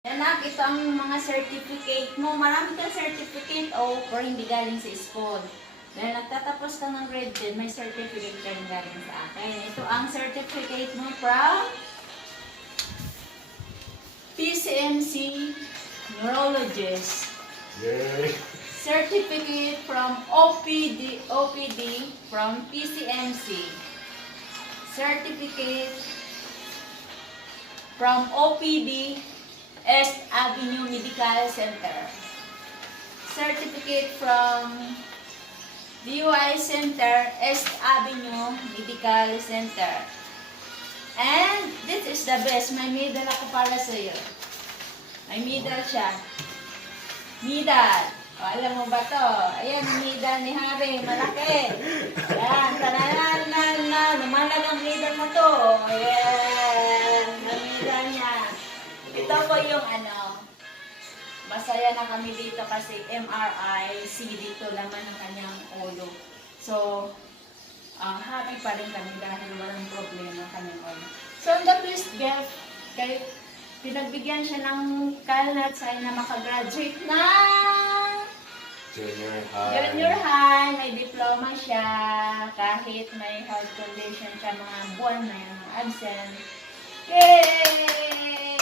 Anak, ito ang mga certificate mo. Marami kang certificate o or hindi galing sa school. Dahil nagtatapos ka ng grade 10, may certificate ka rin galing sa akin. Ito ang certificate mo from PCMC Neurologist. Yay! Certificate from OPD from PCMC. Certificate from OPD Est Avenue Medical Center. Certificate from DUI Center, Est Avenue Medical Center. And this is the best. May medal ako para sa iyo. May medal siya. Medal. O, alam mo ba to? Ayan, medal ni Harry. Malaki. Ayan, tananan. Lumalag ang medal mo to. Ayan, ang medal niya. Ito po yung masaya na kami dito kasi MRI, dito laman ng kanyang ulo. So, happy pa rin kami dahil walang problema kanyang ulo. So, on the first gift, pinagbigyan siya ng kalnat sa na makagraduate na junior high, may diploma siya, kahit may health condition siya, mga buwan na yung absent. Yay!